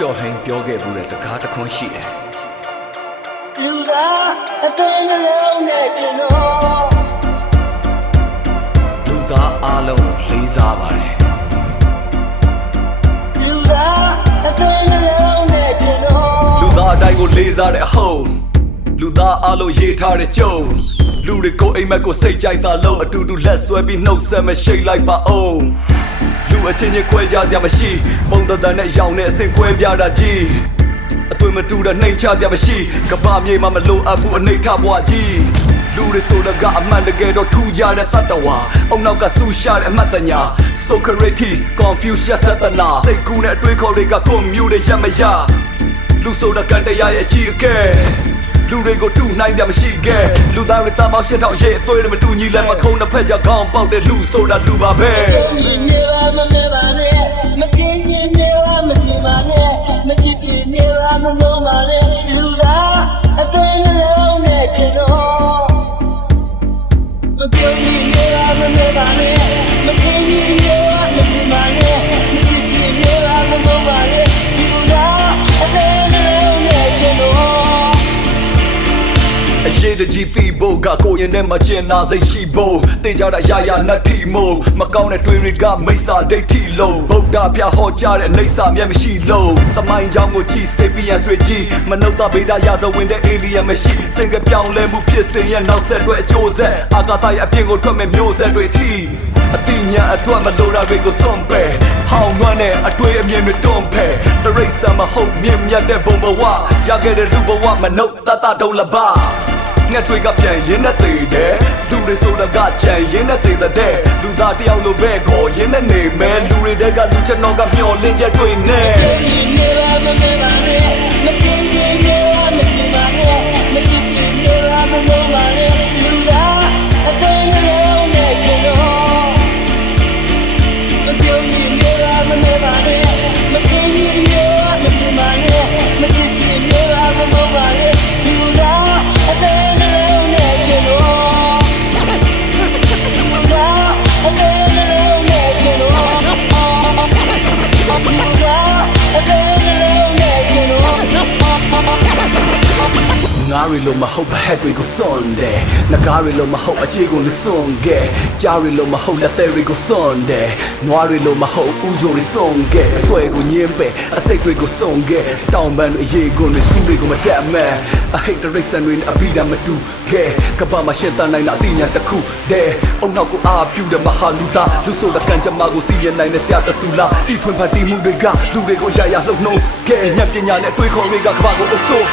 ကျော်ဟိန်ပြောခဲ့ဘူးတဲ့စကားတစ်ခွန်းရှိတယ်လူသားအသေးနှလုံးနဲ့ကျွန်တော်လူသားအားလုံးလေးစားပါတယ်လူသားအသေးနှလုံးနဲ့ကျွန်တော်လူသားအတိုင်းကိုလေးစားတဲ့အဟုတ်လူသားအားလုံးရေးထားတဲ့ကြုံလူတွေကိုအိမ်မက်ကိုစိတ်ကြိုက်တာလို့အတူတူလက်ဆွဲပြီးနှုတ်ဆက်မရှိလိုက်ပါအောင်လူအချင်းချင်းခွဲခြားစရာမရှိပုံသဏ္ဍာန်နဲ့ရောင်နဲ့အစင်ခွဲပြတာကြီးအသွင်မတူတဲ့နှိမ်ချစရာမရှိကပ္ပမြေမှာမလိုအပ်ဘူးအနှိမ့်ထဘွားကြီးလူတွေဆိုတာကအမှန်တကယ်တော့ထူးခြားတဲ့သတ္တဝါအုံနောက်ကဆူရှာတဲ့အမှတ်တညာ Socrates Confucius သတ္တနာစိတ်ကူးနဲ့အတွေးခေါ်တွေကကွန်မြူတဲ့ရမရလူဆိုတာကန်တရားရဲ့အကြီးအကဲလူတွေကိုတူနိုင်ကြမရှိခဲ့လူသားတွေတာမောက်ရှင်းထောက်ရဲ့အသွေးတွေမတူညီလဲမခုံတစ်ဖက်ကြောင့်ခေါင်းပေါက်တဲ့လူဆိုတာလူပါပဲမြေပါမမဲပါနဲ့မကင်းကြီးမြေပါမပြပါနဲ့မချစ်ချင်မြေပါမလုံးပါနဲ့လူသားအသေးနှလုံးနဲ့ကျွန်တော်မပြောကြီးမြေပါမမဲပါနဲ့မကင်းကြီးမြေပါမပြပါနဲ့မချစ်ချင်မြေပါမလုံးပါနဲ့လူသားအသေးနှလုံးနဲ့ကျွန်တော်အရေးတကြီးသိဖို့ကကိုရင်ထဲမှာကျင်နာစိတ်ရှိဖို့တေးကြတာရာရာနတ်ထီမို့မကောင်းတဲ့တွေတွေကမိစ္ဆာဒိဋ္ဌိလို့ဗုဒ္ဓပြဟောကြားတဲ့အိဋ္ဌာမျက်မရှိလို့သမိုင်းကြောင်းကိုချီစေပီယန်ဆွေကြီးမနှုတ်သဗေဒရာဇဝင်တဲ့အေလီယန်မရှိစင်ကပြောင်းလဲမှုဖြစ်စဉ်ရဲ့နောက်ဆက်တွဲအကျိုးဆက်အာဂါသရဲ့အပြင်ကိုထွက်မဲ့မျိုးဆက်တွေထိအတိညာအတွက်မလိုတာတွေကိုစွန့်ပယ်ဟောင်းနွမ်းတဲ့အတွေ့အမြင်တွေတွန်းဖယ်တရိတ်ဆာမဟုတ်မြင့်မြတ်တဲ့ဘုံဘဝရခဲ့တဲ့လူဘဝမနှုတ်တတတုံးလပါငှက်တွေကပြန်ရင်းနဲ့သေးတယ်လူတွေဆိုတာကကြံရင်းနဲ့သေးတဲ့လူသားတယောက်လိုပဲခေါ်ရင်းနဲ့နေမယ်လူတွေတဲကလူချက်တော့ကမျောလင်းချက်တွေနဲ့မြေပါမမဲပါနဲ့မကင်းကြီးမြေပါမပြပါနဲ့မချစ်ချင်မြေပါမလုံးပါနဲ့လူသားအသေးနှလုံးနဲ့ကျွန်တော်မပြောကြီးမြေပါမမဲပါနဲ့မကင်းကြီးမြေပါမပြပါနဲ့မချစ်ချင်မြေပါမလုံးပါနဲ့လူသားအသေးငါရီလိုမဟုတ်ဘဟက်တွေကိုစွန့်တယ်နဂါရီလိုမဟုတ်အခြေကိုလည်းစွန့်ခဲ့ကြားရီလိုမဟုတ်လက်သေးတွေကိုစွန့်တယ်နွားရီလိုမဟုတ်ဦးချိုတွေစွန့်ခဲ့အဆွဲကိုညင်းပယ်အစိတ်တွေကိုစွန့်ခဲ့တောင်ပန်းတွေအရေးကိုတွေစူးတွေကိုမတက်မဲ့အဟိတ်တရိတ်ဆန်တွေအပီတာမတူခဲ့ကပ္ပမှာရှင်းတန်းနိုင်တာအတိညာတစ်ခုတဲ့အုံနောက်ကိုအားပြူတဲ့မဟာလူသားလူဆိုတာကံကြမ္မာကိုစီရင်နိုင်တဲ့ဆရာတဆူလားတီထွင်ဖန်တီးမှုတွေကလူတွေကိုရရလှုပ်နှုံးခဲ့ညံ့ပညာနဲ့တွေးခေါ်တွေကကမ္ဘာကိုအုပ်ဆိုး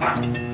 Huh?